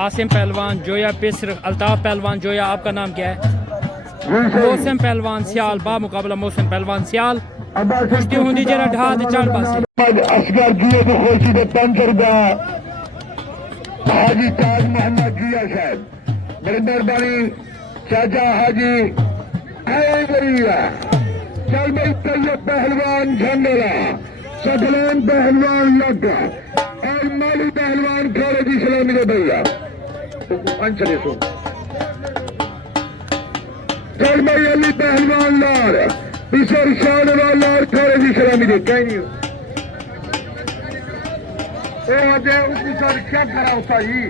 आसिम पहलवान जोया पिसर, अल्ताफ पहलवान जोया। आपका नाम क्या है? मौसम पहलवान सियाल बा मुकाबला मौसम पहलवान सियाल। कुश्ती होंदी जरा ढा ते चढ़ पासे। असगर जिए को खुशी दे पंजरदा हाजी ताज मोहम्मद जिया साहब बड़ी मेहरबानी चाचा हाजी आए गरीला चल भाई तैयब पहलवान झंडेला सदलान पहलवान लगा और माली पहलवान खड़े की सलामी दे भैया अंचले सो चल भाई अली पहलवान लार पीछे शान वाला खड़े की सलामी दे कहीं नहीं ओ अजय उसकी सर क्या करा होता ही